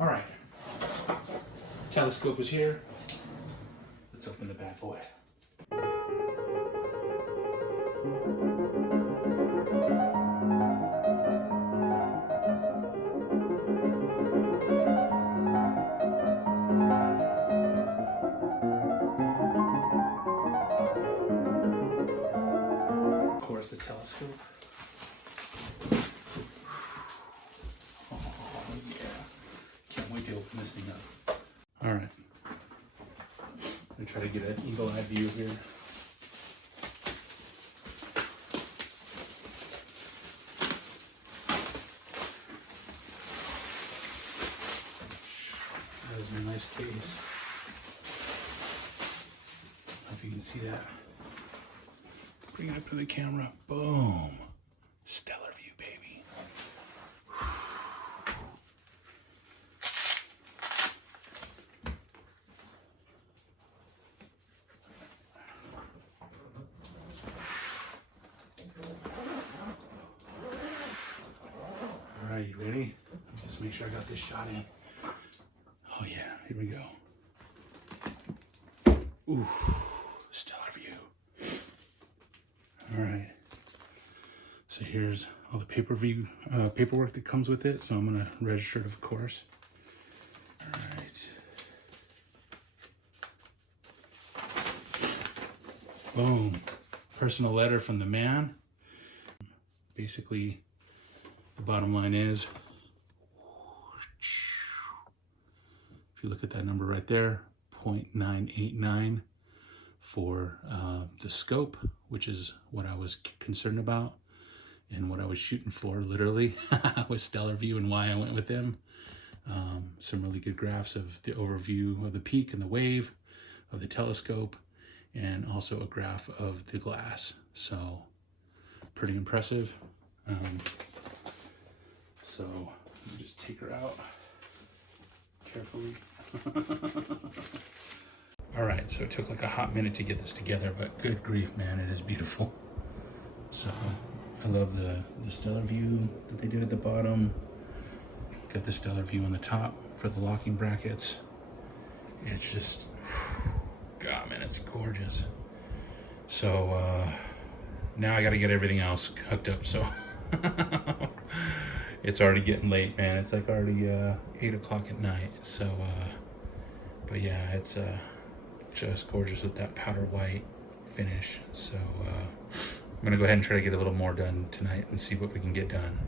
All right, telescope is here. Let's open the bad boy. Of course, the telescope. Oh yeah, can't wait to open this thing up. All right, I'm gonna try to get an eagle-eye view here. That was a nice case. I don't know if you can see that. Bring it up to the camera. Boom. Stelleravue, baby. All right, you ready? Just make sure I got this shot in. Oh yeah, here we go. Ooh, Stelleravue. All right. So here's all the paperwork that comes with it. So I'm gonna register it, of course. All right. Boom. Personal letter from the man. Basically, the bottom line is, if you look at that number right there, 0.989 for the scope, which is what I was concerned about and what I was shooting for, literally, with Stelleravue and why I went with them. Some really good graphs of the overview of the peak and the wave of the telescope, and also a graph of the glass. So pretty impressive. So let me just take her out carefully. All right, so it took like a hot minute to get this together, but good grief, man, it is beautiful. So I love the Stelleravue that they did at the bottom. Got the Stelleravue on the top for the locking brackets. It's just, God, man, it's gorgeous. So now I got to get everything else hooked up. So it's already getting late, man. It's like already 8 o'clock at night. So, but yeah, it's just gorgeous with that powder white finish. So I'm gonna go ahead and try to get a little more done tonight and see what we can get done.